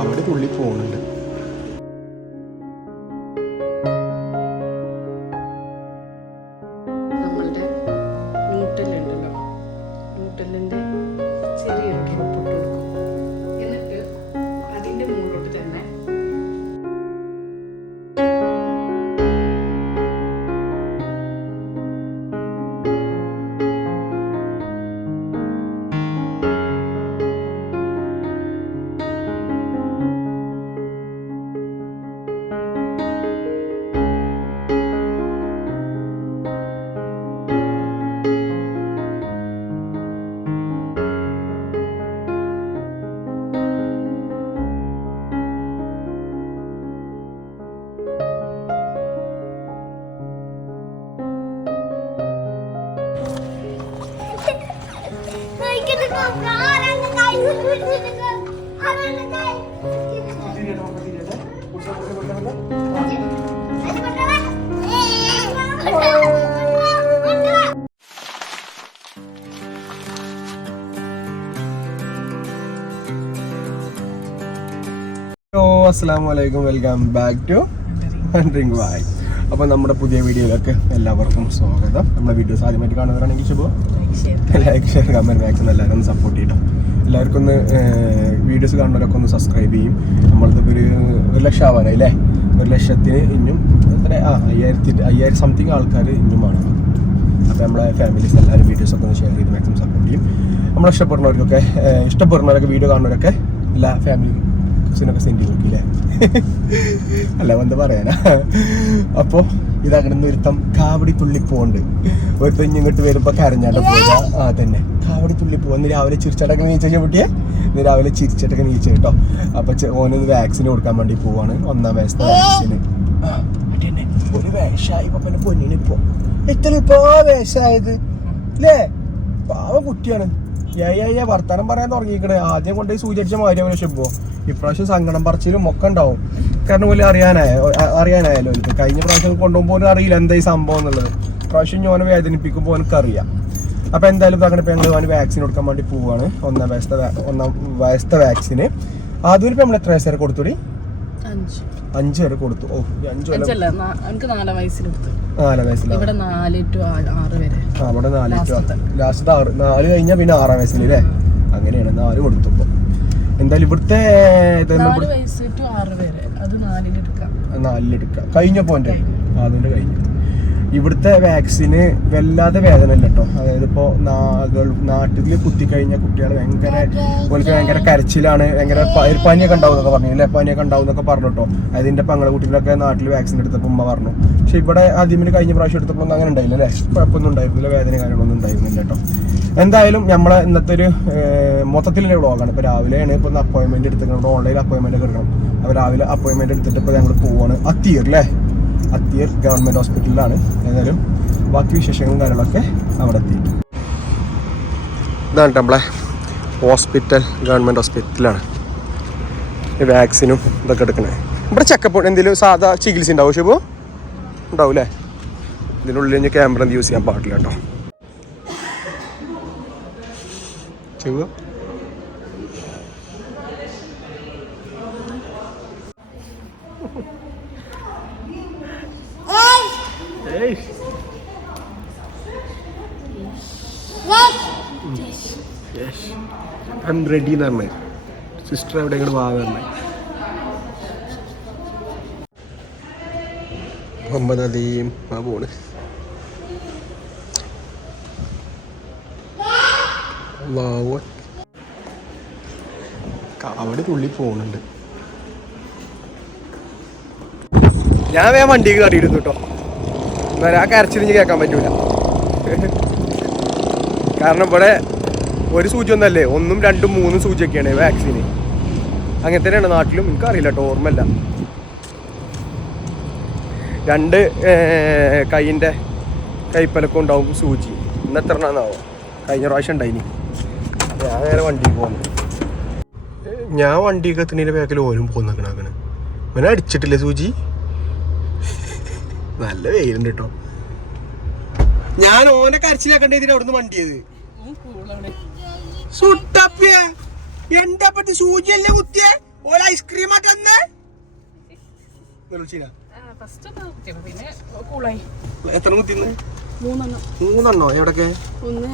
അവിടെ തുള്ളി പോകുന്നുണ്ട്. നമ്മളുടെ ന്യൂട്ടലുണ്ടല്ലോ, ന്യൂട്ടലിൻ്റെ ചെറിയൊരു ഡ്രോപ്പ് ഇട്ട് കൊടുക്കും. എന്നിട്ട് അതിൻ്റെ മുകളിലോട്ട് തന്നെ അസ്സലാമലൈക്കും, വെൽക്കം ബാക്ക് ടു വണ്ടറിംഗ് വായ്. അപ്പോൾ നമ്മുടെ പുതിയ വീഡിയോയിലൊക്കെ എല്ലാവർക്കും സ്വാഗതം. നമ്മുടെ വീഡിയോസ് ആദ്യമായിട്ട് കാണുന്നവരാണെങ്കിൽ ശുഭ ലൈക്ക്, ഷെയർ, കമൻറ്റ്, മാക്സിമം എല്ലാവരും ഒന്ന് സപ്പോർട്ട് ചെയ്യണം. എല്ലാവർക്കും ഒന്ന് വീഡിയോസ് കാണുന്നവരൊക്കെ ഒന്ന് സബ്സ്ക്രൈബ് ചെയ്യും. നമ്മളിതിപ്പോൾ ഒരു 1 ലക്ഷം ആവാനായി അല്ലേ? 1 ലക്ഷത്തിന് ഇനിയും എത്ര 5000 സംതിങ് ആൾക്കാർ ഇനിയുമാണ്. അപ്പോൾ നമ്മളെ ഫാമിലീസ് എല്ലാവരും വീഡിയോസൊക്കെ ഒന്ന് ഷെയർ ചെയ്ത് മാക്സിമം സപ്പോർട്ട് ചെയ്യും. നമ്മളെ ഇഷ്ടപ്പെടുന്നവരൊക്കെ വീഡിയോ കാണുന്നവരൊക്കെ എല്ലാ ഫാമിലി ൊക്കെ സെൻഡ് ചെയ്ത് നോക്കിയില്ലേ? അല്ല എന്താ പറയാനാ. അപ്പോൾ ഇതങ്ങനെ ഒരുത്തം കാവടി തുള്ളി പോണ്ട്. ഒരുത്തം ഇങ്ങോട്ട് വരുമ്പോ കരഞ്ഞാണ്ട് പോയാ തന്നെ കാവടി തുള്ളി പോകും. ഇന്ന് രാവിലെ ചിരിച്ചടക്കം നീച്ച പൊട്ടിയെ, ഇന്ന് രാവിലെ ചിരിച്ചിട്ടൊക്കെ നീച്ച കേട്ടോ. അപ്പൊ ഓനൊന്ന് വാക്സിൻ കൊടുക്കാൻ വേണ്ടി പോവാണ്, 1ാം വയസ്സത്തെ വാക്സിന്. ഒരു വേഷമായി പപ്പന്റെ പൊന്നിന് ഇപ്പൊ ഇപ്പൊ വേഷമായത് അല്ലേ? പാവ കുട്ടിയാണ്. വർത്താനം പറയാൻ തുടങ്ങിക്കണേ. ആദ്യം കൊണ്ടുപോയി സൂചിച്ച മാതിരി ശുഭോ. ഇപ്രാവശ്യം സങ്കടം പറച്ചിലും ഒക്കെ ഉണ്ടാവും. കാരണം പോലെ അറിയാനായാലോ എനിക്ക്. കഴിഞ്ഞ പ്രാവശ്യം കൊണ്ടുപോകുമ്പോൾ അറിയില്ല എന്താ ഈ സംഭവം എന്നുള്ളത്. പ്രാവശ്യം ഞാനെ വേദനിപ്പിക്കുമ്പോൾ എനിക്ക് അറിയാം. അപ്പൊ എന്തായാലും അങ്ങനെ ഞങ്ങൾ അവന് വാക്സിൻ കൊടുക്കാൻ വേണ്ടി പോവാണ്. 1ാം വയസ്സത്തെ വാക്സിന്. ആദ്യം ഇപ്പൊ നമ്മൾ എത്ര വയസ്സ് വരെ കൊടുത്തു? 5 വരെ കൊടുത്തു. ഓ 5 കൊല്ലം. 4 വയസ്സിൽ അവിടെ 4 to 6 വരെ. അവിടെ 4 to 6 ലാസ്റ്റ് 4 കഴിഞ്ഞാൽ പിന്നെ 6ാം വയസ്സിൽ അല്ലേ? അങ്ങനെയാണ് 4 കൊടുത്തു. ഇപ്പൊ എന്തായാലും ഇവിടുത്തെ 4 വയസ്സ് to 6 വരെ അത് 4 എടുക്കാം. കഴിഞ്ഞപ്പോ അതുകൊണ്ട് കഴിഞ്ഞു. ഇവിടുത്തെ വാക്സിന് വല്ലാതെ വേദന ഇല്ല കേട്ടോ. അതായത് ഇപ്പോൾ നാട്ടിൽ കുത്തിക്കഴിഞ്ഞ കുട്ടികൾ ഭയങ്കര കരച്ചിലാണ്, ഭയങ്കര പനിയൊക്കെ ഉണ്ടാവും എന്നൊക്കെ പറഞ്ഞു അല്ലേ? പനിയൊക്കെ ഉണ്ടാവും എന്നൊക്കെ പറഞ്ഞു കേട്ടോ. അതിൻ്റെ പങ്ങളെ കുട്ടികളൊക്കെ നാട്ടിൽ വാക്സിൻ എടുത്തപ്പോൾ ഉമ്മ പറഞ്ഞു. പക്ഷെ ഇവിടെ ആദ്യമേ കഴിഞ്ഞ പ്രാവശ്യം എടുത്തപ്പോൾ ഒന്നും അങ്ങനെ ഉണ്ടായില്ല അല്ലേ? കുഴപ്പമൊന്നും ഉണ്ടായിരുന്നില്ല, വേദന കാര്യങ്ങളൊന്നും ഉണ്ടായിരുന്നില്ല കേട്ടോ. എന്തായാലും നമ്മളെ ഇന്നത്തെ ഒരു മൊത്തത്തിലുള്ള വ്ളോഗാണ്. ഇപ്പോൾ രാവിലെയാണ് ഇപ്പോൾ ഒന്ന് അപ്പോയിൻമെൻറ്റ് എടുത്തിട്ടുണ്ട്, ഓൺലൈൻ അപ്പോയിൻമെൻറ്റ് ഒക്കെ എടുക്കണം. അപ്പോൾ രാവിലെ അപ്പോയിൻമെൻറ്റ് എടുത്തിട്ട് ഇപ്പോൾ ഞങ്ങൾ പോവാണ് അത്തിയർ ഗവൺമെൻറ് ഹോസ്പിറ്റലിലാണ്. ഏതായാലും ബാക്കി വിശേഷങ്ങളും കാര്യങ്ങളൊക്കെ അവിടെ എത്തിയിട്ട്. ഇതാണ് നമ്മളെ ഗവൺമെൻറ് ഹോസ്പിറ്റലാണ്. വാക്സിനും ഇതൊക്കെ എടുക്കണേ. ഇവിടെ ചെക്കപ്പ് എന്തെങ്കിലും സാധാ ചികിത്സ ഉണ്ടാവും ശുഭോ? ഉണ്ടാവും അല്ലേ? ഇതിനുള്ളിൽ കഴിഞ്ഞ് ക്യാമറ യൂസ് ചെയ്യാൻ പാടില്ല കേട്ടോ. ശുഭോ I'm ready എന്ന് പറഞ്ഞേ. സിസ്റ്റർ എവിടെ ഇങ്ങോട്ട് വാങ്ങുന്നേ. മുഹമ്മദ് പോണ്. അവിടെ തുള്ളി പോകുന്നുണ്ട്. ഞാൻ വേഗം വണ്ടിക്ക് കയറിയിരുന്നു കേട്ടോ. എന്നാൽ ആ കരച്ചിലിഞ്ഞ് കേൾക്കാൻ പറ്റൂല. കാരണം ഇവിടെ ഒരു സൂചി ഒന്നല്ലേ, 1, 2, 3 സൂചിയൊക്കെയാണ് വാക്സിന്. അങ്ങനെ തന്നെയാണ് നാട്ടിലും. എനിക്കറിയില്ല കേട്ടോ, ഓർമ്മയില്ല. 2 കൈയിൻ്റെ കൈപ്പലൊക്കെ ഉണ്ടാവും സൂചി. ഇന്ന് എത്ര എണ്ണാന്നാവോ? കഴിഞ്ഞ പ്രാവശ്യം ഉണ്ടായിനി. ഞാൻ നേരെ വണ്ടിക്ക് പോകുന്നു. ഞാൻ വണ്ടിക്ക് എത്തുന്നതിൻ്റെ ബാക്കിൽ ഓരും പോകുന്നേക്കണ. പിന്നെ അടിച്ചിട്ടില്ലേ സൂചി? നല്ല വെയിലുണ്ട് കേട്ടോ. ഞാൻ ഓനെ കരച്ചിലാക്കണ്ടേ അവിടുന്ന് വണ്ടിയത്. സുട്ടപ്പിയ എന്താ പറ്റി സൂചിയല്ലേ കുത്തിയെ ഓല ഐസ്ക്രീം ആട്ടെ എത്ര കുത്തിന്ന്? 3 എവിടൊക്കെ? ഒന്ന്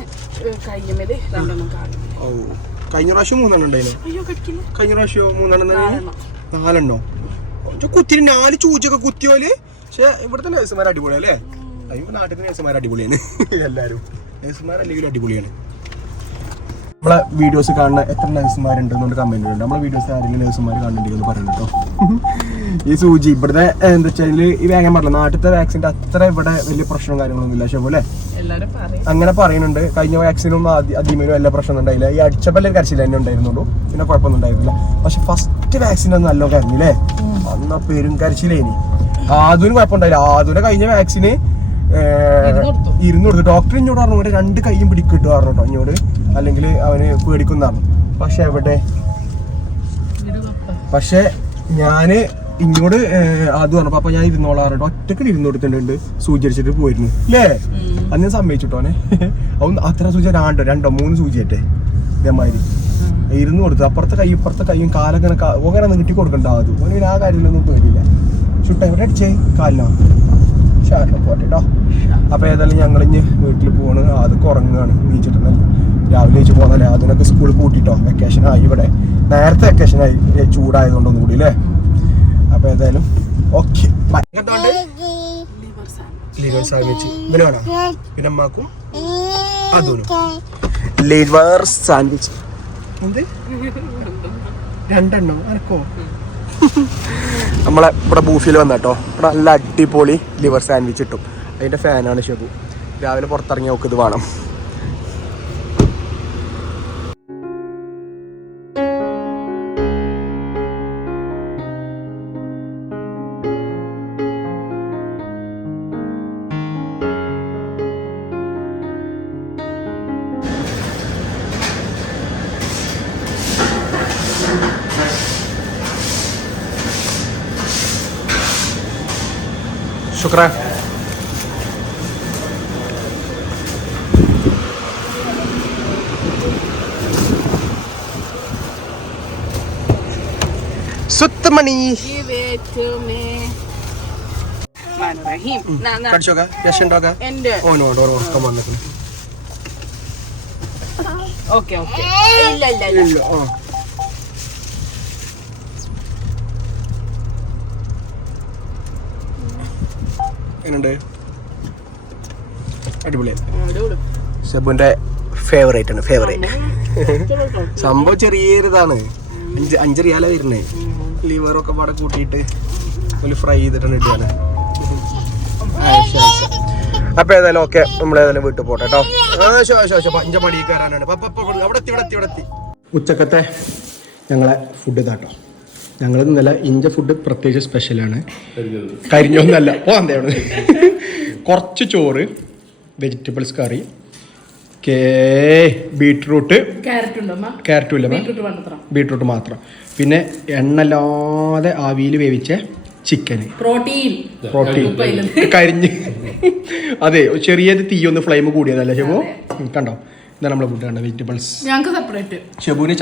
കയ്യമേല് 2 കാലും. ഓ കഴിഞ്ഞ പ്രാവശ്യം 3 ഉണ്ടായിരുന്നു. കഴിഞ്ഞ പ്രാവശ്യം 4 കുത്തിന് 4 ചൂച്ചൊക്കെ കുത്തിയോല്. പക്ഷെ ഇവിടുത്തെ നേഴ്സുമാർ അടിപൊളിയല്ലേ? അതിപ്പോ നാട്ടിലെ നേഴ്സുമാർ അടിപൊളിയാണ്. എല്ലാരും നേഴ്സുമാരല്ലെങ്കിലും അടിപൊളിയാണ്. നമ്മളെ വീഡിയോസ് കാണുന്ന എത്ര നേഴ്സുമാരുണ്ടെന്നുകൊണ്ട് കമന്റ് ഉണ്ട്. നമ്മളെ വീഡിയോസ് ആരെങ്കിലും നേഴ്സുമാർ കാണുന്നുണ്ടെന്ന് പറയുന്നത് കേട്ടോ. ഈ സൂചി ഇവിടുത്തെ എന്താ വെച്ചാൽ ഈ വേഗം പറഞ്ഞില്ല, നാട്ടിലത്തെ വാക്സിൻ്റെ അത്ര ഇവിടെ വലിയ പ്രശ്നവും കാര്യങ്ങളൊന്നും ഇല്ല. പക്ഷേ പോലെ അങ്ങനെ പറയുന്നുണ്ട്. കഴിഞ്ഞ വാക്സിനും ആദ്യമേലും എല്ലാ പ്രശ്നമൊന്നും ഉണ്ടായില്ല. ഈ അടിച്ചപ്പല്ലേ കരച്ചില്ല തന്നെ ഉണ്ടായിരുന്നുള്ളൂ, പിന്നെ കുഴപ്പമൊന്നും ഉണ്ടായിരുന്നില്ല. പക്ഷെ ഫസ്റ്റ് വാക്സിൻ ഒന്നും നല്ല കരഞ്ഞില്ലേ? അന്നാ പെരും കരച്ചില്ലേനി. ആദ്യം കുഴപ്പമുണ്ടായില്ല. ആദ്യം കഴിഞ്ഞ വാക്സിന് 200 കൊടുത്തു. ഡോക്ടർ ഇങ്ങോട്ട് പറഞ്ഞു 2 കൈയും പിടിക്കിട്ടു പറഞ്ഞു കേട്ടോ ഇങ്ങോട്ട്, അല്ലെങ്കിൽ അവന് പേടിക്കുന്ന പറഞ്ഞു. പക്ഷെ എവിടെ, പക്ഷെ ഞാന് ഇങ്ങോട്ട് അത് പറഞ്ഞപ്പോ അപ്പൊ ഞാൻ 200 ഒറ്റക്ക് 200 കൊടുത്തിട്ടുണ്ട്. സൂചി അടിച്ചിട്ട് പോയിരുന്നു അല്ലേ? അത് ഞാൻ സമ്മതിച്ചിട്ടോനെ. അവൻ അത്ര സൂചി 2-3 സൂചിയറ്റെ ഇതേമാതിരി 200 കൊടുത്തു. അപ്പുറത്തെ കൈയും കാലൊക്കെ ഓങ്ങനെ നീട്ടി കൊടുക്കണ്ട. അത് ഓന് ആ കാര്യത്തിലൊന്നും പേടിയില്ല. ചുട്ട എവിടെ അടിച്ചേ? കാലിനോ? പോട്ടെ കേട്ടോ. അപ്പൊ ഏതായാലും ഞങ്ങളിഞ്ഞ് വീട്ടിൽ പോണ്. അത് കുറങ്ങാണ്, നീച്ചിട്ടുണ്ടല്ലോ. രാവിലെ വെച്ച് പോകുന്നല്ലേ. അതിനൊക്കെ സ്കൂളിൽ കൂട്ടിട്ടോ. വെക്കേഷൻ ആയി, ഇവിടെ നേരത്തെ വെക്കേഷൻ ആയി, ചൂടായതുകൊണ്ടൊന്നും കൂടി അല്ലേ? അപ്പൊ ഏതായാലും ഓക്കെ. ലിവർ സാൻഡ്വിച്ച് ഇങ്ങനെ വേണം. പിന്നെ അമ്മാക്കും അതും ലിവർ സാൻഡ്വിച്ച്. എന്ത് 2 അനക്കോ? നമ്മളെ ഇവിടെ ബൂഫിൽ വന്നോ. ഇവിടെ നല്ല അടിപൊളി ലിവർ സാൻഡ്വിച്ച് കിട്ടും. അതിന്റെ ഫാനാണ് ഷെബു. രാവിലെ പുറത്തിറങ്ങി നോക്ക് ഇത് വേണം. ശുക്രാ. സുത്തമണി അടിപൊളി. ഷെബുന്റെ ഫേവറേറ്റ് ആണ്. സംഭവം ചെറിയൊരിതാണ്. 5 റിയാല വരുന്നേ. ലിവറൊക്കെ പാടെ കൂട്ടിയിട്ട് ഒരു ഫ്രൈ ചെയ്തിട്ടാണ് ഇട്ടാണ്. അപ്പൊ ഏതായാലും ഓക്കെ, നമ്മളേതായാലും വീട്ടിൽ പോട്ടെ കേട്ടോ. 5 മണിക്ക് കയറാനാണ്. അവിടെ എത്തി. ഉച്ചക്കത്തെ ഞങ്ങളെ ഫുഡ് ഇതാട്ടോ. ഞങ്ങൾ ഇന്നലെ ഇഞ്ച ഫുഡ് പ്രത്യേകിച്ച് സ്പെഷ്യലാണ്. കരിഞ്ഞൊന്നല്ല, പോകാൻ കുറച്ച് ചോറ്, വെജിറ്റബിൾസ് കറി, ബീട്രൂട്ട്, ക്യാരറ്റും ഇല്ല, ബീട്രൂട്ട് മാത്രം. പിന്നെ എണ്ണല്ലാതെ ആവിയിൽ വേവിച്ച ചിക്കന്, പ്രോട്ടീൻ കരിഞ്ഞ്. അതെ, ചെറിയത് തീയൊന്ന് ഫ്ലെയിം കൂടിയതല്ല ഷെബു? കണ്ടോ, ഇതാണ് നമ്മളെ ഫുഡ് കണ്ടോ. വെജിറ്റബിൾസ് ഷെബുവിന്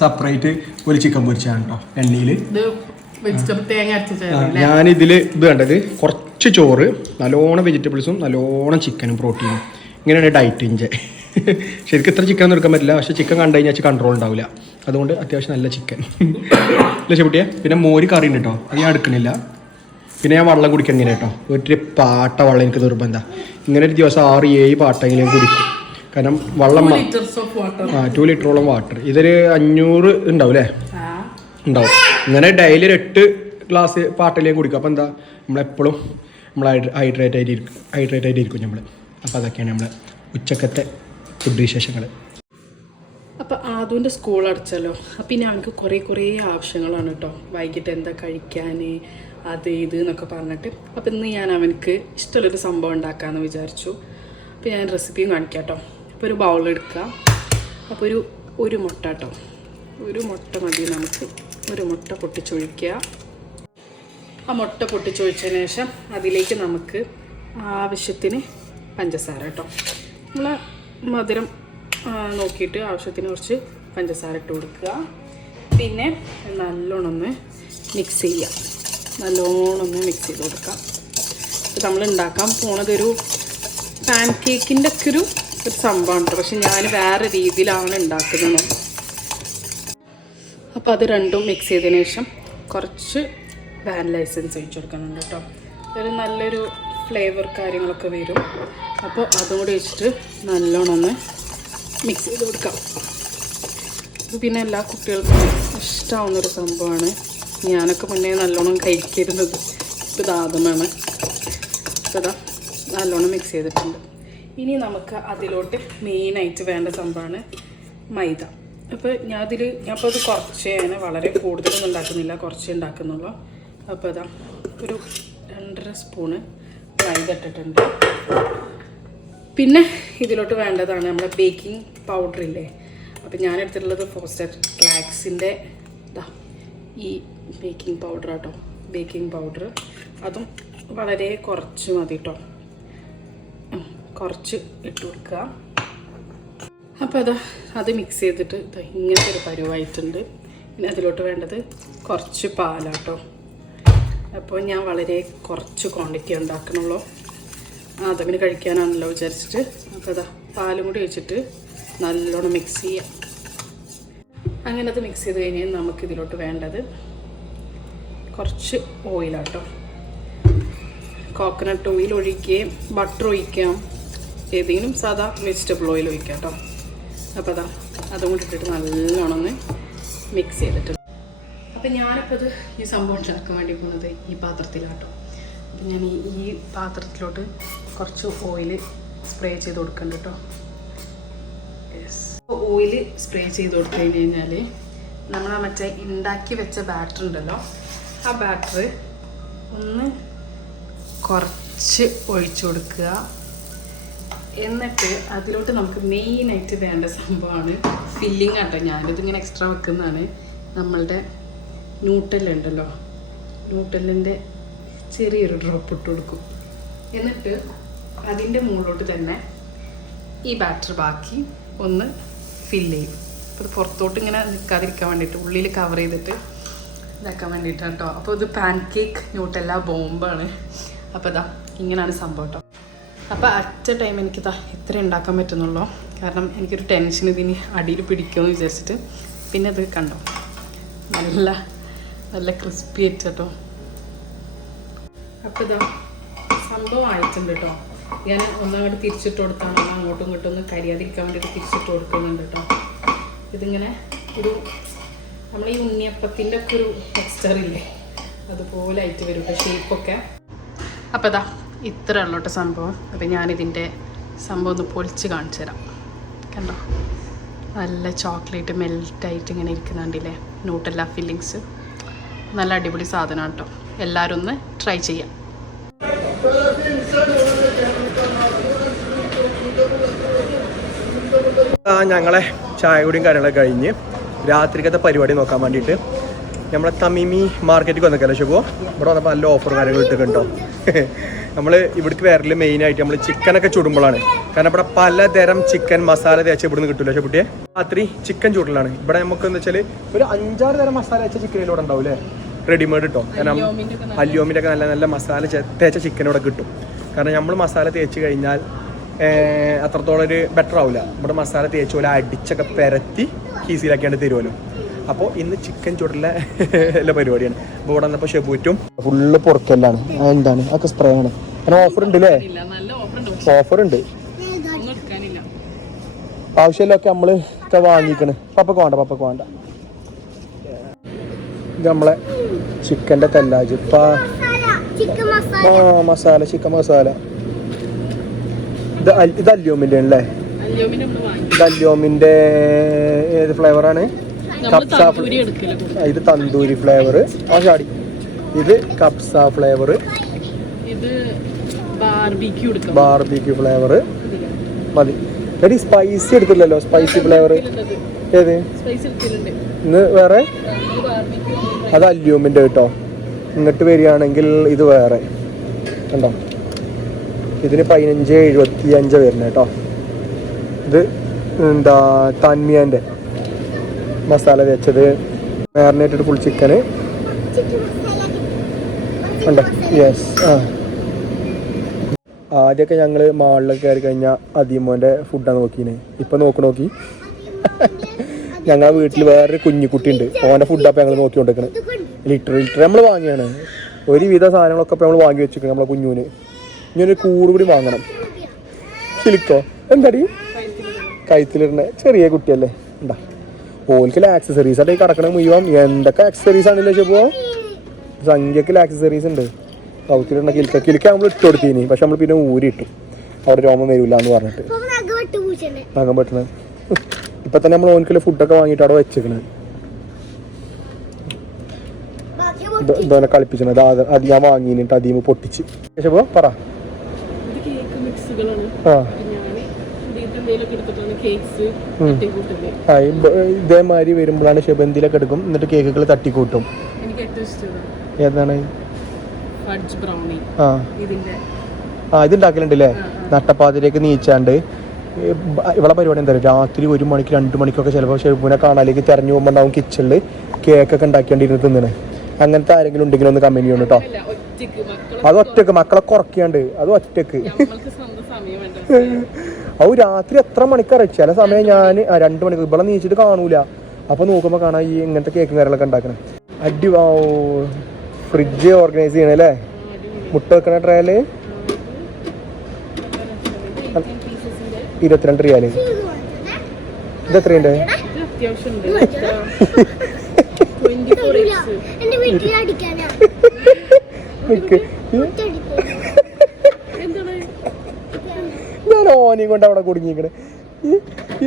സെപ്പറേറ്റ് ഒരു ചിക്കൻ പൊരിച്ചാണ് കേട്ടോ എണ്ണയിൽ. ഞാനിതിൽ ഇത് കണ്ടത് കുറച്ച് ചോറ്, നല്ലോണം വെജിറ്റബിൾസും നല്ലോണം ചിക്കനും പ്രോട്ടീനും. ഇങ്ങനെയാണ് ഡയറ്റ് ഇഞ്ചെ. ശരിക്കും ഇത്ര ചിക്കൻ ഒന്നും എടുക്കാൻ പറ്റില്ല. പക്ഷേ ചിക്കൻ കണ്ടു കഴിഞ്ഞാൽ കൺട്രോൾ ഉണ്ടാവില്ല. അതുകൊണ്ട് അത്യാവശ്യം നല്ല ചിക്കൻ ലക്ഷ്യപ്പെട്ടിയെ. പിന്നെ മോര് കറി ഉണ്ട് കേട്ടോ, അത് ഞാൻ എടുക്കണില്ല. പിന്നെ ഞാൻ വെള്ളം കുടിക്കാൻ ഇങ്ങനെ കേട്ടോ, ഒരു പാട്ട വെള്ളം എനിക്ക് നിർബന്ധം. ഇങ്ങനെ ഒരു ദിവസം 6-7 പാട്ടെങ്കിലും കുടിക്കും. കാരണം വെള്ളം 2 ലിറ്ററോളം വാട്ടർ. ഇതൊരു 500 ഉണ്ടാവും അല്ലേ? ഉണ്ടാവും. ഇങ്ങനെ ഡെയിലി 8 ഗ്ലാസ് പാട്ടിലേക്ക് കുടിക്കും. അപ്പോൾ എന്താ, നമ്മളെപ്പോഴും നമ്മൾ ഹൈഡ്രേറ്റ് ആയിട്ടിരിക്കും നമ്മൾ. അപ്പോൾ അതൊക്കെയാണ് നമ്മളെ ഉച്ചക്കത്തെ ഫുഡ് വിശേഷങ്ങൾ. അപ്പോൾ ആദുവിൻ്റെ സ്കൂൾ അടച്ചല്ലോ. അപ്പം ഇനി അവനക്ക് കുറേ ആവശ്യങ്ങളാണ് കേട്ടോ. വൈകിട്ട് എന്താ കഴിക്കാൻ, അത് ഇത് എന്നൊക്കെ പറഞ്ഞിട്ട്. അപ്പം ഇന്ന് ഞാൻ അവനക്ക് ഇഷ്ടമുള്ളൊരു സംഭവം ഉണ്ടാക്കാമെന്ന് വിചാരിച്ചു. അപ്പോൾ ഞാൻ റെസിപ്പിയും കാണിക്കാം കേട്ടോ. അപ്പോൾ ഒരു ബൗളെടുക്കുക. അപ്പോൾ ഒരു മുട്ട കേട്ടോ, ഒരു മുട്ട മതി നമുക്ക്. ഒരു മുട്ട പൊട്ടിച്ചൊഴിക്കുക. ആ മുട്ട പൊട്ടിച്ചൊഴിച്ചതിന് ശേഷം അതിലേക്ക് നമുക്ക് ആവശ്യത്തിന് പഞ്ചസാര കേട്ടോ. നമ്മൾ മധുരം നോക്കിയിട്ട് ആവശ്യത്തിന് കുറച്ച് പഞ്ചസാര ഇട്ട് കൊടുക്കുക. പിന്നെ നല്ലോണം ഒന്ന് മിക്സ് ചെയ്യുക. നല്ലോണം ഒന്ന് മിക്സ് ചെയ്ത് കൊടുക്കാം. അപ്പോൾ നമ്മൾ ഉണ്ടാക്കാൻ പോണതൊരു പാൻ കേക്കിൻ്റെ ഒക്കെ ഒരു സംഭവമാണ് കേട്ടോ. പക്ഷെ ഞാൻ വേറെ രീതിയിലാണ് ഉണ്ടാക്കുന്നത്. അപ്പോൾ അത് രണ്ടും മിക്സ് ചെയ്തതിന് ശേഷം കുറച്ച് വാനില എസൻസ് ഒഴിച്ച് കൊടുക്കുന്നുണ്ട് കേട്ടോ. ഒരു നല്ലൊരു ഫ്ലേവർ കാര്യങ്ങളൊക്കെ വരും. അപ്പോൾ അതും കൂടി വെച്ചിട്ട് നല്ലോണം ഒന്ന് മിക്സ് ചെയ്ത് കൊടുക്കാം. ഇത് പിന്നെ എല്ലാ കുട്ടികൾക്കും ഇഷ്ടമാവുന്നൊരു സംഭവമാണ്. ഞാനൊക്കെ മുന്നേ നല്ലോണം കഴിക്കരുന്നത്. ഇപ്പോൾ ഇതാദ്യമാണ്. അപ്പോൾ ഇതാ നല്ലോണം മിക്സ് ചെയ്തിട്ടുണ്ട്. ഇനി നമുക്ക് അതിലോട്ട് മെയിനായിട്ട് വേണ്ട സംഭവമാണ് മൈദ. അപ്പോൾ ഞാനിപ്പോൾ അത് കുറച്ച് വളരെ കൂടുതലൊന്നും ഉണ്ടാക്കുന്നില്ല, കുറച്ചേ ഉണ്ടാക്കുന്നുള്ളൂ. അപ്പോൾ ഇതാ ഒരു 2.5 സ്പൂണ് മൈദ ഇട്ടിട്ടുണ്ട്. പിന്നെ ഇതിലോട്ട് വേണ്ടതാണ് നമ്മുടെ ബേക്കിംഗ് പൗഡർ ഇല്ലേ. അപ്പോൾ ഞാൻ എടുത്തിട്ടുള്ളത് ഫോസ്റ്റർ ക്ലാക്സിൻ്റെ ഈ ബേക്കിംഗ് പൗഡർ കേട്ടോ. ബേക്കിംഗ് പൗഡർ അതും വളരെ കുറച്ച് മതി കേട്ടോ. കുറച്ച് ഇട്ട് കൊടുക്കുക. അപ്പോൾ അത് മിക്സ് ചെയ്തിട്ട് ഇങ്ങനത്തെ ഒരു പരുവായിട്ടുണ്ട്. പിന്നെ അതിലോട്ട് വേണ്ടത് കുറച്ച് പാലാട്ടോ. അപ്പോൾ ഞാൻ വളരെ കുറച്ച് ക്വാണ്ടിറ്റി ഉണ്ടാക്കണുള്ളൂ. അതങ്ങനെ കഴിക്കാനാണല്ലോ വിചാരിച്ചിട്ട്. അപ്പോൾ പാലും കൂടി വെച്ചിട്ട് നല്ലോണം മിക്സ് ചെയ്യാം. അങ്ങനെ അത് മിക്സ് ചെയ്ത് കഴിഞ്ഞാൽ നമുക്കിതിലോട്ട് വേണ്ടത് കുറച്ച് ഓയിലാട്ടോ. കോക്കനട്ട് ഓയിൽ ഒഴിക്കുകയും ബട്ടർ ഒഴിക്കാം, ഏതെങ്കിലും സാധാ വെജിറ്റബിൾ ഓയിൽ ഒഴിക്കാം കേട്ടോ. അപ്പോൾ അതും കൂടി ഇട്ടിട്ട് നല്ലോണം ഒന്ന് മിക്സ് ചെയ്തിട്ട്. അപ്പോൾ ഞാനിപ്പോൾ ഈ സംഭവം ഉണ്ടാക്കാൻ വേണ്ടി പോകുന്നത് ഈ പാത്രത്തിലാട്ടോ. അപ്പം ഞാൻ ഈ പാത്രത്തിലോട്ട് കുറച്ച് ഓയിൽ സ്പ്രേ ചെയ്ത് കൊടുക്കണ്ട കേട്ടോ. യെസ്, ഓയിൽ സ്പ്രേ ചെയ്ത് കൊടുത്തു കഴിഞ്ഞാൽ നമ്മൾ മറ്റേ ഉണ്ടാക്കി വെച്ച ബാറ്റർ ഉണ്ടല്ലോ, ആ ബാറ്റർ ഒന്ന് കുറച്ച് ഒഴിച്ചു കൊടുക്കുക. എന്നിട്ട് അതിലോട്ട് നമുക്ക് മെയിനായിട്ട് വേണ്ട സംഭവമാണ് ഫില്ലിങ് ആട്ടോ. ഞാനിതിങ്ങനെ എക്സ്ട്രാ വെക്കുന്നതാണ്. നമ്മളുടെ ന്യൂട്ടെല്ലുണ്ടല്ലോ, ന്യൂട്ടെല്ലിൻ്റെ ചെറിയൊരു ഡ്രോപ്പ് ഇട്ട് കൊടുക്കും. എന്നിട്ട് അതിൻ്റെ മുകളിലോട്ട് തന്നെ ഈ ബാറ്റർ ബാക്കി ഒന്ന് ഫില്ല് ചെയ്യും. അപ്പോൾ ഇത് പുറത്തോട്ട് ഇങ്ങനെ നിൽക്കാതിരിക്കാൻ വേണ്ടിയിട്ട് ഉള്ളിൽ കവർ ചെയ്തിട്ട് ഇതാക്കാൻ വേണ്ടിയിട്ടാണ് കേട്ടോ. അപ്പോൾ ഇത് പാൻ കേക്ക് ന്യൂട്ടെല്ല ബോംബാണ്. അപ്പോൾ ഇങ്ങനെയാണ് സംഭവം കേട്ടോ. അപ്പോൾ അറ്റ് ടൈം എനിക്കിതാ ഇത്ര ഉണ്ടാക്കാൻ പറ്റുന്നുള്ളൂ. കാരണം എനിക്കൊരു ടെൻഷൻ ഇതിന് അടിയിൽ പിടിക്കുമെന്ന് വിചാരിച്ചിട്ട്. പിന്നെ ഇത് കണ്ടോ, നല്ല നല്ല ക്രിസ്പി ആയിട്ട് കേട്ടോ. അപ്പോൾ സംഭവം ആയിട്ടുണ്ട് കേട്ടോ. ഞാൻ ഒന്നങ്ങോട്ട് തിരിച്ചിട്ട് കൊടുത്താണ്, അങ്ങോട്ടും ഇങ്ങോട്ടും ഒന്ന് കരിയാതിരിക്കാൻ വേണ്ടിയിട്ട് തിരിച്ചിട്ട് കൊടുക്കുന്നുണ്ട് കേട്ടോ. ഇതിങ്ങനെ ഒരു നമ്മൾ ഈ ഉണ്ണിയപ്പത്തിൻ്റെ ഒക്കെ ഒരു ടെക്സ്ചർ ഇല്ലേ, അതുപോലെ ആയിട്ട് വരും കേട്ടോ ഷേപ്പൊക്കെ. അപ്പോൾ ഇത്ര ഉള്ളോട്ട് സംഭവം. അപ്പോൾ ഞാനിതിൻ്റെ സംഭവം ഒന്ന് പൊളിച്ച് കാണിച്ചു തരാം. കണ്ടോ, നല്ല ചോക്ലേറ്റ് മെൽറ്റായിട്ട് ഇങ്ങനെ ഇരിക്കുന്നുണ്ടല്ലേ, ന്യൂട്ടെല്ല ഫില്ലിങ്സ്. നല്ല അടിപൊളി സാധനമാണ് കേട്ടോ. എല്ലാവരും ഒന്ന് ട്രൈ ചെയ്യാം. ഞങ്ങളെ ചായ കുടിയും കാര്യങ്ങളൊക്കെ കഴിഞ്ഞ് രാത്രിക്കത്തെ പരിപാടി നോക്കാൻ വേണ്ടിയിട്ട് നമ്മളെ തമീമി മാർക്കറ്റിൽ വന്നേക്കല്ലോ. ശുഭോ ഇവിടെ വന്നപ്പോൾ നല്ല ഓഫർ കാര്യങ്ങൾ ഇട്ടിട്ടുണ്ടോ. നമ്മൾ ഇവിടേക്ക് വരല് മെയിനായിട്ട് നമ്മൾ ചിക്കനൊക്കെ ചുടുമ്പോഴാണ്. കാരണം ഇവിടെ പലതരം ചിക്കൻ മസാല തേച്ച ഇവിടുന്ന് കിട്ടില്ല. ശുഭുട്ടിയെ രാത്രി ചിക്കൻ ചൂടലാണ്. ഇവിടെ നമുക്ക് എന്ന് വെച്ചാൽ ഒരു 5-6 തരം മസാല തേച്ച ചിക്കൻ ഇവിടെ ഉണ്ടാവും അല്ലേ, റെഡിമെയ്ഡ് കിട്ടും. കാരണം അല്യോമിൻ്റെ ഒക്കെ നല്ല നല്ല മസാല തേച്ച ചിക്കൻ ഇവിടെ കിട്ടും. കാരണം നമ്മൾ മസാല തേച്ച് കഴിഞ്ഞാൽ അത്രത്തോളം ഒരു ബെറ്റർ ആവില്ല. ഇവിടെ മസാല തേച്ച് പോലെ അടിച്ചൊക്കെ പെരത്തി കീസിലാക്കിയാണ്ട് തരുമല്ലോ. അപ്പോൾ ഇന്ന് ചിക്കൻ ചൂടുള്ള എല്ലാ പരിപാടിയാണ്. അപ്പോൾ ഇവിടെ വന്നപ്പോൾ ഷെബൂറ്റും ഫുള്ള് പുറക്കെല്ലാണ്. എന്താണ് അതൊക്കെ സ്പ്രേ ആണ്. അങ്ങനെ ഓഫർ ഉണ്ട് അല്ലേ, ഓഫർ ഉണ്ട്. ആവശ്യമില്ലൊക്കെ നമ്മൾ വാങ്ങിക്കണ്. പപ്പക്ക് വേണ്ട. ഇത് നമ്മളെ ചിക്കൻ്റെ തെല്ലാജ് മസാല, ചിക്കൻ മസാല. ഇത് അല്യോമിൻ്റെ അല്ലേ, ഇത് അല്യോമിൻ്റെ ഏത് ഫ്ലേവറാണ്? ഇത് തന്തൂരി ഫ്ലേവർ. ആ ചാടി ഇത് കപ്സ ഫ്ലേവർ, ഇത് ബാർബിക്യൂ ഫ്ലേവർ മതി. എടി സ്പൈസി എടുത്തില്ലല്ലോ, സ്പൈസി ഫ്ലേവർ ഏത് ഇന്ന് വേറെ? അത് അല്യൂമിൻ്റെ കേട്ടോ. ഇങ്ങോട്ട് വരികയാണെങ്കിൽ ഇത് വേറെ കണ്ടോ. ഇതിന് 15.75 വരുന്നത് കേട്ടോ. ഇത് എന്താ തന്മിയാൻ്റെ മസാല തേച്ചത്, മാരിനേറ്റഡ് ഫുൾ ചിക്കന് ഉണ്ടോ? യെസ്. ആദ്യമൊക്കെ ഞങ്ങൾ മാളിലൊക്കെ കയറി കഴിഞ്ഞാൽ അദീമോൻ്റെ ഫുഡാണ് നോക്കിയത്. ഇപ്പം നോക്കി ഞങ്ങളെ വീട്ടിൽ വേറൊരു കുഞ്ഞിക്കുട്ടി ഉണ്ട്. ഓൻ്റെ ഫുഡാണ് ഞങ്ങൾ നോക്കിക്കൊണ്ടിരിക്കുന്നത്. ലിറ്റർ നമ്മൾ വാങ്ങിയാണ്. ഒരുവിധ സാധനങ്ങളൊക്കെ ഇപ്പം നമ്മൾ വാങ്ങി വെച്ചിരിക്കണം. നമ്മളെ കുഞ്ഞൂന് ഇങ്ങനൊരു കൂടി വാങ്ങണം. കിളിക്കോ എന്താടി കഴുത്തിലിടണ ചെറിയ കുട്ടിയല്ലേ ഉണ്ടാ. ഓൽക്കുള്ള ആക്സസറീസ് ആയിട്ട് കിടക്കണ മുഴുവൻ. എന്തൊക്കെ ആക്സസറീസ് ആണല്ലോ ചോദിച്ചപ്പോൾ സംഖ്യക്കുള്ള ആക്സസറീസ് ഉണ്ട്. കൗത്തിലിടണ കിളിക്ക നമ്മൾ ഇട്ട് കൊടുത്തീനി. പക്ഷെ നമ്മൾ പിന്നെ ഊരിട്ടു. അവിടെ രോമം വരില്ല എന്ന് പറഞ്ഞിട്ട് നഖം പെട്ടണത്. ഇപ്പൊ തന്നെ നമ്മൾ ഓൻക്കുള്ള ഫുഡൊക്കെ വാങ്ങിയിട്ട് അവിടെ വെച്ചേക്കണത്. ഇതോനെ കളിപ്പിച്ചത് അത് ഞാൻ വാങ്ങിയിട്ട് അതീമ പൊട്ടിച്ച്. പക്ഷെ പറ ഇതേമാതിരി വരുമ്പോഴാണ് ഷെബന്തിയിലൊക്കെ എടുക്കും. എന്നിട്ട് കേക്കുകൾ തട്ടിക്കൂട്ടും. ഏതാണ്? ഇതുണ്ടാക്കലുണ്ടല്ലേ? നട്ടപ്പാതിലേക്ക് നീച്ചാണ്ട്. ഇവളെ പരിപാടി എന്താ പറയുക, രാത്രി 1 മണിക്ക് 2 മണിക്കൊക്കെ ചിലപ്പോൾ ഷെബുവിനെ കാണാലേക്ക് തെരഞ്ഞു പോകുമ്പോൾ ഉണ്ടാവും കിച്ചണിൽ കേക്കൊക്കെ ഉണ്ടാക്കിയാണ്ടിരുന്ന് തിന്നണേ. അങ്ങനത്തെ ആരെങ്കിലും ഉണ്ടെങ്കിൽ ഒന്ന് കമന്റ് ചെയ്യണം കേട്ടോ. അത് ഒറ്റക്ക് മക്കളെ കുറയ്ക്കാണ്ട് അത് ഒറ്റക്ക്. അത് രാത്രി എത്ര മണിക്കാറ് ചില സമയം ഞാൻ 2 മണിക്ക് ഇവിടെ നീച്ചിട്ട് കാണൂല. അപ്പൊ നോക്കുമ്പോ കാണാം ഈ ഇങ്ങനത്തെ കേക്കും കാര്യങ്ങളൊക്കെ ഉണ്ടാക്കണം. ഫ്രിഡ്ജ് ഓർഗനൈസ് ചെയ്യണേ അല്ലേ? മുട്ട വെക്കണ ട്രയല് 22 റിയാല്. ഇത് എത്രയുണ്ട്? ഞാൻ ഓനെയും കൊണ്ട് അവിടെ കുടുങ്ങിക്കണേ.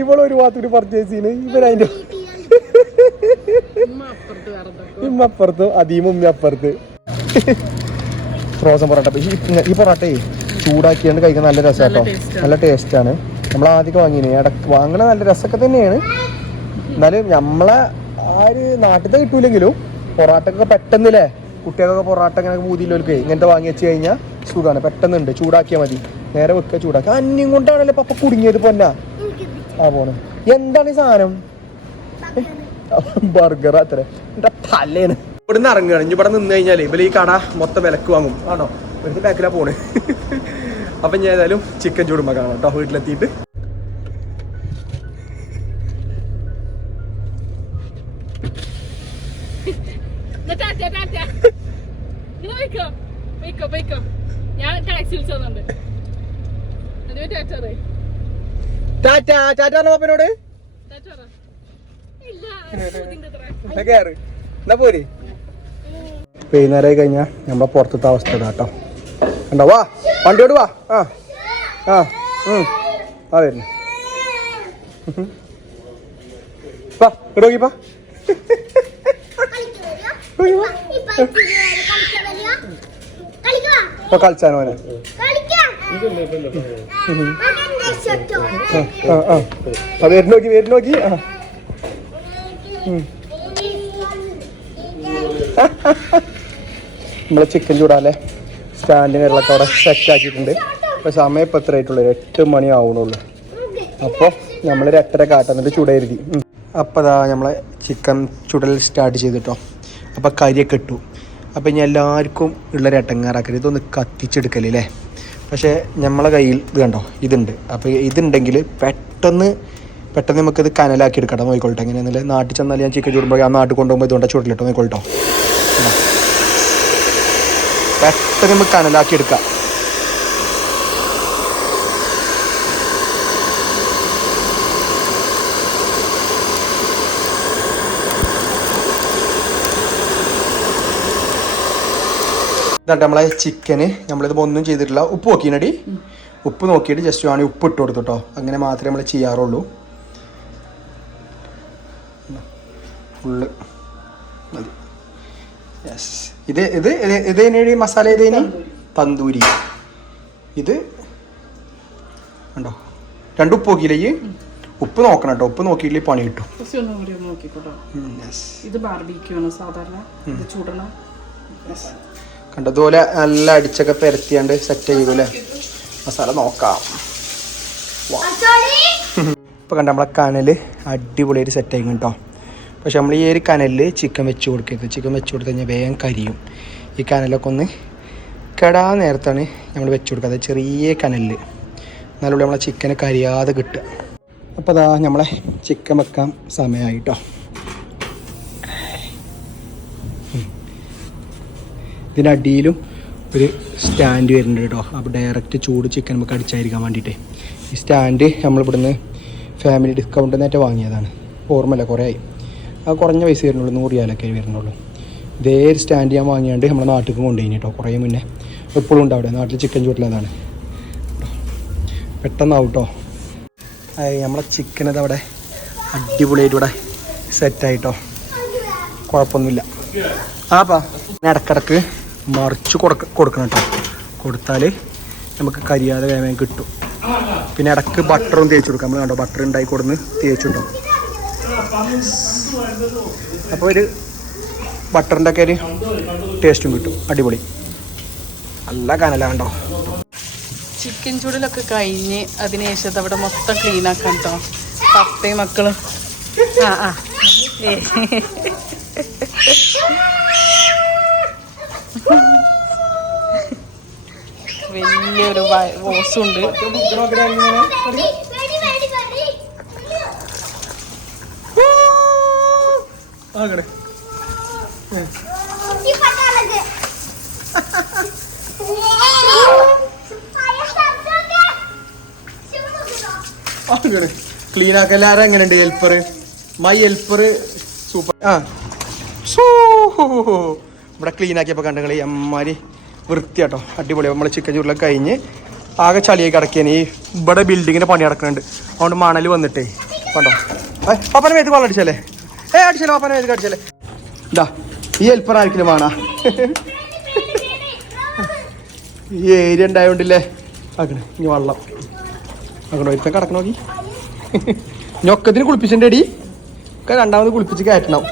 ഇവളൊരു ഭാഗത്തൊരു പർച്ചേസ് ചെയ്യുന്നു. ഇവനതിന്റെ ഇമ്മപ്പുറത്ത് അതീമ ഉമ്മ അപ്പുറത്ത്. ഫ്രോസൺ പൊറോട്ട. ഈ പൊറോട്ടയെ ചൂടാക്കിയാണ്ട് കഴിക്കാൻ നല്ല രസം കേട്ടോ. നല്ല ടേസ്റ്റാണ്. നമ്മൾ ആദ്യം വാങ്ങിന് ഇടക്ക് വാങ്ങണ നല്ല രസമൊക്കെ തന്നെയാണ്. എന്നാലും നമ്മളെ ആ ഒരു നാട്ടിലത്തെ കിട്ടൂലെങ്കിലും പൊറോട്ടക്കൊക്കെ പെട്ടെന്നില്ലേ കുട്ടികൾക്കൊക്കെ പൊറോട്ട ഇങ്ങനെ പൂതിയില്ലോൽക്ക് ഇങ്ങനത്തെ വാങ്ങി വെച്ച് കഴിഞ്ഞാൽ സുഖമാണ്. പെട്ടെന്നുണ്ട്, ചൂടാക്കിയാൽ മതി. നേരെ വെക്കുക, ചൂടാക്കുക. അന്യം കൊണ്ടാണല്ലോ പപ്പ കുടുങ്ങിയത് പൊന്നാ. പോണ് എന്താണ് ഈ സാധനം? ബർഗർ അത്ര എന്റെ തലേന്ന് ഇവിടെ നിന്ന് ഇറങ്ങുകയാണ്. ഇനി ഇവിടെ നിന്ന് കഴിഞ്ഞാൽ ഇവര് ഈ കട മൊത്തം വിലക്ക് വാങ്ങും. ആണോ? ഒരു ബാക്കിലാ പോണ്. അപ്പം ഞാൻ ഏതായാലും ചിക്കൻ ചൂടുമ്പോ കാണാം കേട്ടോ വീട്ടിലെത്തിയിട്ട്. പാപ്പനോട് എന്നാ പോര്. വൈകുന്നേരമായി കഴിഞ്ഞാൽ നമ്മളെ പുറത്തത്തെ അവസ്ഥ കേട്ടോ. കണ്ടോ? വാ വണ്ടിയോട് വാ. വരുന്നു. പാ ഇവിടെ നോക്കിപ്പാ. ഇപ്പൊ കളിച്ചാനോ അവനെ? വരുന്നു നോക്കി. നമ്മളെ ചിക്കൻ ചൂടാല്ലേ സ്റ്റാൻഡിന് കാര്യങ്ങളൊക്കെ അവിടെ സെറ്റ് ആക്കിയിട്ടുണ്ട്. അപ്പോൾ സമയം ഇപ്പം എത്ര ആയിട്ടുള്ളൂ? 8 മണി ആവണുള്ളൂ. അപ്പോൾ നമ്മളൊരു 8:30 കാട്ടുന്നിട്ട് ചൂടായിരുതി. അപ്പോൾ അതാ നമ്മളെ ചിക്കൻ ചുടൽ സ്റ്റാർട്ട് ചെയ്തിട്ടോ. അപ്പോൾ കരിയൊക്കെ ഇട്ടു. അപ്പോൾ ഇനി എല്ലാവർക്കും ഉള്ളൊരു എട്ടങ്ങാറാക്കരുത്. ഇതൊന്ന് കത്തിച്ചെടുക്കലേ. പക്ഷേ നമ്മളെ കയ്യിൽ ഇത് കണ്ടോ ഇതുണ്ട്. അപ്പോൾ ഇതുണ്ടെങ്കിൽ പെട്ടെന്ന് നമുക്കിത് കനലാക്കി എടുക്കട്ടോ. നോക്കിക്കോട്ടെ എങ്ങനെയാണെന്നില്ല. നാട്ടിൽ ചെന്നാൽ ഞാൻ ചിക്കൻ ചൂടുമ്പോൾ ആ നാട്ടിൽ കൊണ്ടുപോകുമ്പോൾ ഇതുകൊണ്ട് ചൂടിലിട്ടോ. നോക്കിക്കോട്ടോ പെട്ടെന്ന് നമുക്ക് കനലാക്കി എടുക്കാം. ഇതാട്ടെ നമ്മളെ ചിക്കന്. നമ്മളിത് ഒന്നും ചെയ്തിട്ടില്ല. ഉപ്പ് നോക്കിനടി. ഉപ്പ് നോക്കിയിട്ട് ജസ്റ്റ് വേണമെങ്കിൽ ഉപ്പ് ഇട്ട് കൊടുത്തു കേട്ടോ. അങ്ങനെ മാത്രമേ നമ്മൾ ചെയ്യാറുള്ളൂ. ഫുള്ള് മതി. യെസ്. ഇതേനേടി മസാല ഏതേനി? തന്തൂരി. ഇത് ഉണ്ടോ? 2 ഉപ്പ് നോക്കിയില്ലേ? ഈ ഉപ്പ് നോക്കണം കേട്ടോ. ഉപ്പ് നോക്കിയില്ലേ പണി കിട്ടും. കണ്ടതുപോലെ നല്ല അടിച്ചൊക്കെ പെരത്തിയാണ്ട് സെറ്റ് ചെയ്യൂല്ലേ മസാല. നോക്കാം. ഇപ്പൊ കണ്ട നമ്മളെ കനല് അടിപൊളിയായിട്ട് സെറ്റ് ആയി കേട്ടോ. പക്ഷെ നമ്മൾ ഈ ഒരു കനലിൽ ചിക്കൻ വെച്ച് കൊടുക്കരുത്. ചിക്കൻ വെച്ച് കൊടുത്തു കഴിഞ്ഞാൽ വേഗം കരിയും. ഈ കനലൊക്കെ ഒന്ന് കെടാൻ നേരത്താണ് നമ്മൾ വെച്ച് കൊടുക്കുക. ചെറിയ കനലിൽ എന്നാലും നമ്മളെ ചിക്കന് കരിയാതെ കിട്ടുക. അപ്പോൾ അതാ നമ്മളെ ചിക്കൻ വെക്കാൻ സമയമായിട്ടോ. ഇതിനടിയിലും ഒരു സ്റ്റാൻഡ് വരുന്നുണ്ട് കേട്ടോ. അപ്പോൾ ഡയറക്റ്റ് ചൂട് ചിക്കൻ നമുക്ക് അടിച്ചായിരിക്കാൻ വേണ്ടിയിട്ടേ. ഈ സ്റ്റാൻഡ് നമ്മളിവിടുന്ന് ഫാമിലി ഡിസ്കൗണ്ടിൽ നിന്നേറ്റ വാങ്ങിയതാണ്. ഓർമ്മയില്ല, കുറേ ആയി. ആ കുറഞ്ഞ പൈസ വരുന്നുള്ളൂ, 100 റിയാലൊക്കെ വരുന്നുള്ളൂ. ഇതേ ഒരു സ്റ്റാൻഡ് ഞാൻ വാങ്ങിയാണ്ട് നമ്മുടെ നാട്ടിലേക്ക് കൊണ്ടുപോയി കേട്ടോ. കുറേ മുന്നേ എപ്പോഴും ഉണ്ട് അവിടെ നാട്ടിൽ ചിക്കൻ ചൂട്ടിലതാണ്. പെട്ടെന്നാവും കേട്ടോ. നമ്മളെ ചിക്കനത് അവിടെ അടിപൊളിയായിട്ട് ഇവിടെ സെറ്റായിട്ടോ, കുഴപ്പമൊന്നുമില്ല. ആപ്പാ ഇടക്കിടക്ക് മറിച്ച് കൊടുക്കണം കേട്ടോ. കൊടുത്താൽ നമുക്ക് കരിയാതെ വേഗം കിട്ടും. പിന്നെ ഇടക്ക് ബട്ടറും തേച്ച് കൊടുക്കാം. നമ്മൾ കണ്ടോ ബട്ടർ ഉണ്ടായി കൊടുന്ന് തേച്ചിട്ടോ. അപ്പോൾ ഒരു ബട്ടറിൻ്റെ ഒക്കെ ഒരു ടേസ്റ്റും കിട്ടും. അടിപൊളി, നല്ല കനലാണ്ടോ. ചിക്കൻ ചൂടിലൊക്കെ കഴിഞ്ഞ് അതിനുശേഷം അവിടെ മൊത്തം ക്ലീൻ ആക്കാം കേട്ടോ. പപ്പയും മക്കളും വലിയൊരു ഓസുണ്ട്. ക്ലീൻ ആക്കല്ലാരും എങ്ങനെയുണ്ട് ഹെൽപ്പർ? My helper super. ഇവിടെ ക്ലീൻ ആക്കിയപ്പോൾ കണ്ടങ്ങളി അമ്മാരി വൃത്തിയാട്ടോ, അടിപൊളി. നമ്മൾ ചിക്കൻ ചൂടിലൊക്കെ കഴിഞ്ഞ് ആകെ ചളിയായി കിടക്കുകയാണ്. ഈ ഇവിടെ ബിൽഡിങ്ങിൻ്റെ പണി നടക്കുന്നുണ്ട്. അതുകൊണ്ട് മണൽ വന്നിട്ടേ കണ്ടോ. പാപ്പനെ മേത്ത് വെള്ളം അടിച്ചല്ലേ? അടിച്ചല്ലേ പാപ്പനെ മേത്ത് അടിച്ചല്ലേ? ഇതാ ഈ ഹെൽപ്പർ ആർക്കിലും വേണ. ഈ ഏരിയ ഉണ്ടായോണ്ടില്ലേ ആക്കണേ. ഇനി വെള്ളം ആക്കണോ, ഒരുത്തൻ കിടക്കണോ നോക്കി. ഞൊക്കത്തിന് കുളിപ്പിച്ചിട്ടുണ്ട് അടി. രണ്ടാമത് കുളിപ്പിച്ച് കയറ്റണം.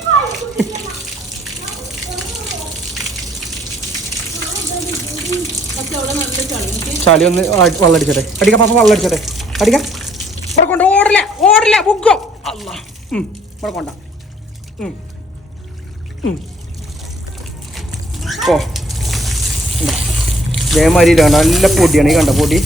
ചളി ഒന്ന് വെള്ളം അടിച്ചോട്ടെ. അടിക്കാം പാപ്പ, വെള്ളം അടിച്ചോട്ടെ. അടിക്കാം. ഇവിടെ കൊണ്ട് ഓടില്ല ബുക്കോ. അല്ല ഇവിടെ കൊണ്ട ഓ ഇതേമാതിരി ഇതാണ്. നല്ല പൊടിയാണ് ഈ കണ്ട പൊടി.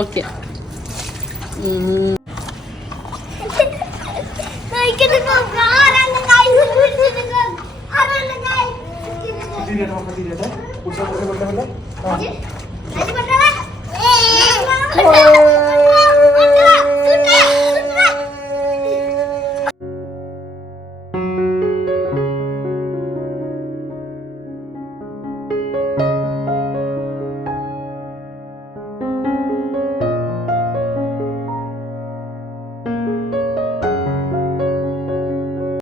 ഓക്കെ.